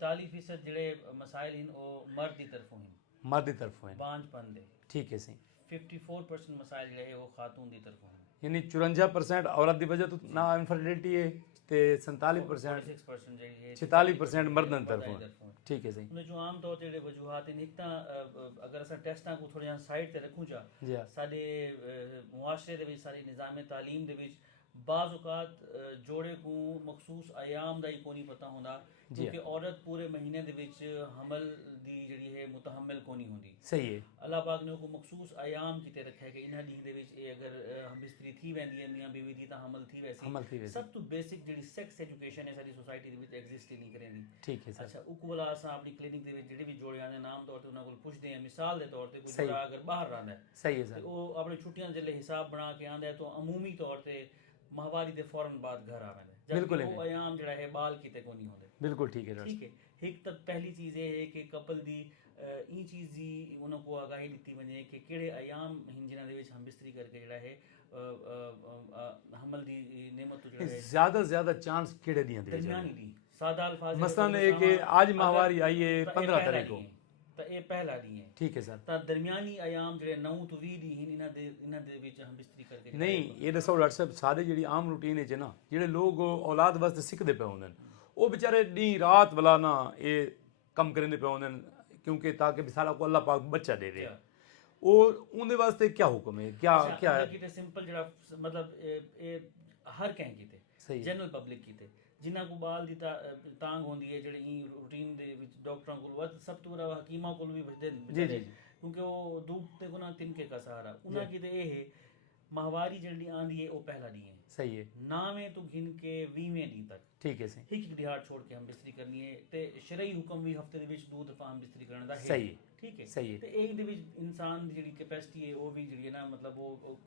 40% ਜਿਹੜੇ ਮਸਾਇਲ ਹਨ ਉਹ ਮਰਦ ਦੀ ਤਰਫੋਂ ਹਨ, ਮਰਦ ਦੀ ਤਰਫੋਂ ਹੈ। ਬਾਂਝਪਨ ਦੇ। ਠੀਕ ਹੈ सी। 54% ਮਸਾਇਲ ਜਿਹੜੇ ਉਹ ਖਾਤੂਨ ਦੀ ਤਰਫੋਂ ਹਨ। यानी 54% औरत की वजह तो ना इनफर्टिलिटी है तो 47% 46% ਜਿਹੜੀ ਹੈ 46% ਮਰਦਾਂ ਦੀ ਤਰਫੋਂ ਹੈ। ਠੀਕ ਹੈ ਸਹੀ। ਉਹਨੇ ਜੋ ਆਮ ਤੌਰ ਤੇ ਜਿਹੜੇ ਵਜੂਹਾਤ ਨੇ, ਇੱਕ ਤਾਂ ਅਗਰ ਅਸਾਂ ਟੈਸਟਾਂ ਨੂੰ ਥੋੜ੍ਹਾ ਜਿਹਾ ਸਾਈਡ ਤੇ ਰੱਖੂੰ ਜਾ, ਜੀ ਸਾਡੇ ਮੁਆਸ਼ਰੇ ਦੇ ਵਿੱਚ, ਸਾਡੇ ਨਿਜ਼ਾਮ ਤਾਲੀਮ ਦੇ ਵਿੱਚ ਬਾਜ਼ ਔਕਾਤ ਜੋੜੇ ਨੂੰ ਮਖਸੂਸ ਆਯਾਮ ਦਾ ਹੀ ਕੋਈ ਨਹੀਂ ਪਤਾ ਹੁੰਦਾ, ਕਿਉਂਕਿ ਔਰਤ ਪੂਰੇ ਮਹੀਨੇ ਦੇ ਵਿੱਚ ਹਮਲ ਦੀ ਜਿਹੜੀ ਹੈ ਮੁਤਹਮਲ ਕੋਈ ਨਹੀਂ ਹੁੰਦੀ। ਸਹੀ ਹੈ। ਅੱਲਾਹ ਪਾਕ ਨੇ ਕੋਈ ਮਖਸੂਸ ਆਯਾਮ ਕਿਤੇ ਰੱਖਿਆ ਕਿ ਇਹਨਾਂ ਡੀਂਹ ਦੇ ਵਿੱਚ ਇਹ ਅਗਰ ਹਮਬਿਸਤਰੀ ਥੀ ਵੈਂਦੀ ਹੈ ਮੀਆਂ ਬੀਵੀ ਦੀ ਤਾਂ ਹਮਲ ਥੀ ਵੈਸੀ। ਸਭ ਤੋਂ ਬੇਸਿਕ ਜਿਹੜੀ ਸੈਕਸ ਐਜੂਕੇਸ਼ਨ ਹੈ ਸਾਡੀ ਸੋਸਾਇਟੀ ਦੇ ਵਿੱਚ ਐਗਜ਼ਿਸਟ ਹੀ ਨਹੀਂ ਕਰੇਂਦੀ। ਠੀਕ ਹੈ ਸਰ। ਅੱਛਾ, ਉਹ ਕੋਲ ਅਸਾਂ ਆਪਣੀ ਕਲੀਨਿਕ ਦੇ ਵਿੱਚ ਜਿਹੜੇ ਵੀ ਜੋੜਿਆਂ ਦੇ ਨਾਮ ਤੌਰ ਤੇ ਉਹਨਾਂ ਕੋਲ ਪੁੱਛਦੇ ਹਾਂ, ਮਿਸਾਲ ਦੇ ਤੌਰ ਤੇ ਕੋਈ ਜੋੜਾ ਅਗਰ ਬਾਹਰ ਰਹਿੰਦਾ ਹੈ, ਸਹੀ ਹੈ ਸਰ, ਉਹ ਆਪਣੇ ਛੁੱਟੀਆਂ ਦੇ ਲਈ ਹਿਸਾਬ ਬਣਾ ਕੇ ਆਂਦਾ ਹੈ ਤਾਂ ਅਮੂਮੀ ਤੌਰ ਤੇ ਮਾਹਵਾਰੀ ਦੇ ਫੌਰਨ ਬਾਅਦ घर आ रहे हैं। बिल्कुल वो आयाम जड़ा है बाल किते को नहीं होंदे। बिल्कुल ठीक है। एक तो पहली चीज़ ये है कि कपल दी ई चीज़ दी उन्होंने को आगाही दी वने कि केड़े आयाम हिन जिन्हां दे विच हम बिस्तरी करके जड़ा है हमल दी नेमत तो जड़ा है ज़्यादा चांस केड़े दियां दे दरमियानी दी। सादा अल्फाज मसलन है कि आज माहवारी आई है 15 तारीख को, ਤਾਂ ਇਹ ਪਹਿਲਾ ਨਹੀਂ ਹੈ। ਠੀਕ ਹੈ ਸਰ। ਤਾਂ ਦਰਮਿਆਨੀ ਆਯਾਮ ਜਿਹੜੇ 9 ਤੋਂ 20 ਦੀ ਹਨ, ਇਹਨਾਂ ਦੇ ਵਿੱਚ ਹਮ ਬਿਸਤਰੀ ਕਰਕੇ ਨਹੀਂ। ਇਹ ਦੱਸੋ ਡਾਕਟਰ ਸਾਹਿਬ, ਸਾਡੇ ਜਿਹੜੀ ਆਮ ਰੂਟੀਨ ਵਿੱਚ ਨਾ ਜਿਹੜੇ ਲੋਕ ਔਲਾਦ ਵਾਸਤੇ ਸਿੱਖਦੇ ਪਏ ਹੁੰਦੇ ਨੇ, ਉਹ ਵਿਚਾਰੇ ਨੀ ਰਾਤ ਵਾਲਾ ਨਾ ਇਹ ਕੰਮ ਕਰਦੇ ਪਏ ਹੁੰਦੇ ਨੇ, ਕਿਉਂਕਿ ਤਾਂ ਕਿ ਸਾਲਾ ਕੋ ਅੱਲਾਹ ਪਾਕ ਬੱਚਾ ਦੇ ਦੇ। ਉਹ ਉਹਦੇ ਵਾਸਤੇ ਕੀ ਹੁਕਮ ਹੈ? ਕੀ ਹੈ ਕਿ ਸਿੰਪਲ ਜਿਹੜਾ ਮਤਲਬ ਇਹ ਹਰ ਕਹਿ ਕੀਤੇ ਜਨਰਲ ਪਬਲਿਕ ਕੀਤੇ ਜਿਨ੍ਹਾਂ ਕੋਲ ਬਾਲ ਦੀ ਤਾਂਗ ਹੁੰਦੀ ਹੈ, ਜਿਹੜੀ ਰੂਟੀਨ ਦੇ ਵਿੱਚ ਡਾਕਟਰਾਂ ਕੋਲ ਵੱਧ, ਸਭ ਤੋਂ ਇਲਾਵਾ ਹਕੀਮਾਂ ਕੋਲ ਵੀ ਵਜਦੇ ਨੇ, ਕਿਉਂਕਿ ਉਹ ਧੂਪ ਤੇ ਗੁਨਾ ਤਿਨਕੇ ਦਾ ਸਹਾਰਾ ਉਹਨਾਂ ਕਿਤੇ ਇਹ ਮਾਹਵਾਰੀ ਜਿਹੜੀ ਆਂਦੀ ਹੈ ਉਹ ਪਹਿਲਾ ਡੀ ਹੈ। ਸਹੀ ਹੈ। 9ਵੇਂ ਤੋਂ ਗਿਣ ਕੇ 20ਵੇਂ ਡੀ ਤੱਕ। ਠੀਕ ਹੈ ਸਹੀ। ਇੱਕ ਦਿਹਾੜ ਛੋੜ ਕੇ ਹਮ ਬਿਸਤਰੀ ਕਰਨੀ ਹੈ ਤੇ ਸ਼ਰਈ ਹੁਕਮ ਵੀ ਹਫਤੇ ਦੇ ਵਿੱਚ 2 ਦਫਾ ਹਮ ਬਿਸਤਰੀ ਕਰਨ ਦਾ ਹੈ। ਸਹੀ। ਠੀਕ ਹੈ। ਸਹੀ ਹੈ। ਤੇ ਇਹ ਦੇ ਵਿੱਚ ਇਨਸਾਨ ਦੀ ਜਿਹੜੀ ਕੈਪੈਸਿਟੀ ਹੈ ਉਹ ਵੀ ਜਿਹੜੀ ਹੈ ਨਾ, ਮਤਲਬ ਉਹ